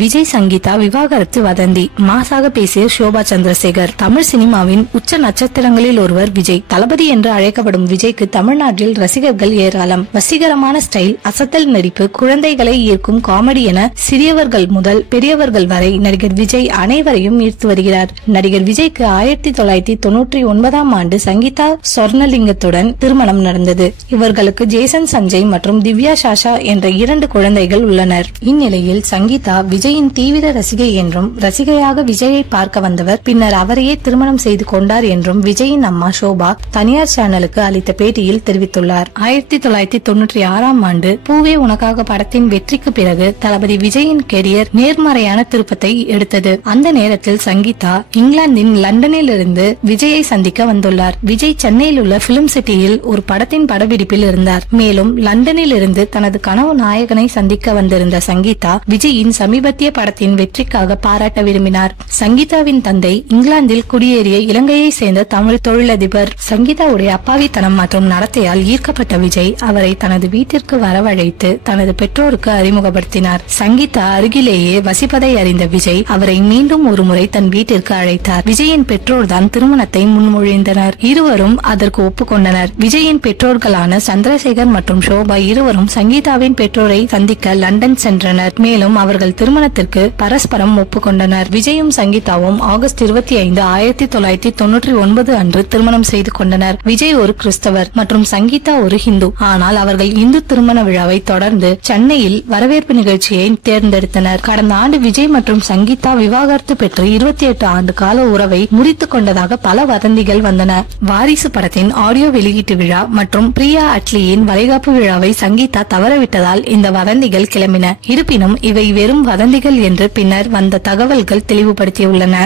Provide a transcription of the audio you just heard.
விஜய் சங்கீதா விவாகரத்து வதந்தி, மாசாக பேசிய ஷோபா சந்திரசேகர். தமிழ் சினிமாவின் உச்ச நட்சத்திரங்களில் ஒருவர் விஜய். தளபதி என்று அழைக்கப்படும் விஜய்க்கு தமிழ்நாட்டில் ரசிகர்கள் ஏராளம். வசீகரமான ஸ்டைல், அசத்தல் நடிப்பு, குழந்தைகளை ஈர்க்கும் காமெடி என சிறியவர்கள் முதல் பெரியவர்கள் வரை நடிகர் விஜய் அனைவரையும் ஈர்த்து வருகிறார். நடிகர் விஜய்க்கு 1999ஆம் ஆண்டு சங்கீதா சொர்ணலிங்கத்துடன் திருமணம் நடந்தது. இவர்களுக்கு ஜேசன் சஞ்சய் மற்றும் திவ்யா சாஷா என்ற 2 குழந்தைகள் உள்ளனர். இந்நிலையில் சங்கீதா விஜயின் தீவிர ரசிகை என்றும், ரசிகையாக விஜயை பார்க்க வந்தவர் பின்னர் அவரையே திருமணம் செய்து கொண்டார் என்றும் விஜயின் அம்மா ஷோபா தனியார் சேனலுக்கு அளித்த பேட்டியில் தெரிவித்துள்ளார். 1996ஆம் ஆண்டு பூவே உனக்காக படத்தின் வெற்றிக்கு பிறகு தளபதி விஜயின் கெரியர் நேர்மறையான திருப்பத்தை எடுத்தது. அந்த நேரத்தில் சங்கீதா இங்கிலாந்தின் லண்டனில் இருந்து விஜயை சந்திக்க வந்துள்ளார். விஜய் சென்னையில் உள்ள பிலிம் சிட்டியில் ஒரு படத்தின் படப்பிடிப்பில் இருந்தார். மேலும் லண்டனில் இருந்து தனது கனவு நாயகனை சந்திக்க வந்திருந்த சங்கீதா விஜயின் சமீபத்திய படத்தின் வெற்றிக்காக பாராட்ட விரும்பினார். சங்கீதாவின் தந்தை இங்கிலாந்தில் குடியேறிய இலங்கையை சேர்ந்த தமிழ் தொழிலதிபர். சங்கீதாவுடைய அப்பாவித்தனம் மற்றும் நடத்தையால் ஈர்க்கப்பட்ட விஜய் அவரை தனது வீட்டிற்கு வரவழைத்து தனது பெற்றோருக்கு அறிமுகப்படுத்தினார். சங்கீதா அருகிலேயே வசிப்பதை அறிந்த விஜய் அவரை மீண்டும் ஒரு முறை தன் வீட்டிற்கு அழைத்தார். விஜயின் பெற்றோர் தான் திருமணத்தை முன்மொழிந்தனர். இருவரும் அதற்கு ஒப்புக்கொண்டனர். விஜயின் பெற்றோர்களான சந்திரசேகர் மற்றும் ஷோபா இருவரும் சங்கீதாவின் பெற்றோரை சந்திக்க லண்டன் சென்றனர். மேலும் அவர்கள் திருமணத்திற்கு பரஸ்பரம் ஒப்புக்கொண்டனர். விஜயும் சங்கீதாவும் ஆகஸ்ட் 25, 1999 அன்று திருமணம் செய்து கொண்டனர். விஜய் ஒரு கிறிஸ்தவர் மற்றும் சங்கீதா ஒரு ஹிந்து. ஆனால் அவர்கள் இந்து திருமண விழாவை தொடர்ந்து சென்னையில் வரவேற்பு நிகழ்ச்சியை தேர்ந்தெடுத்தனர். கடந்த ஆண்டு விஜய் மற்றும் சங்கீதா விவாகரத்து பெற்று 28 ஆண்டு கால உறவை முறித்துக் கொண்டதாக பல வதந்திகள் வந்தன. வாரிசு படத்தின் ஆடியோ வெளியீட்டு விழா மற்றும் பிரியா அட்லியின் வளைகாப்பு விழாவை சங்கீதா தவறவிட்டதால் இந்த வதந்திகள் கிளம்பின. இருப்பினும் இவை வெறும் வதந்திகள் என்று பின்னர் வந்த தகவல்கள் தெளிவுபடுத்தியுள்ளன.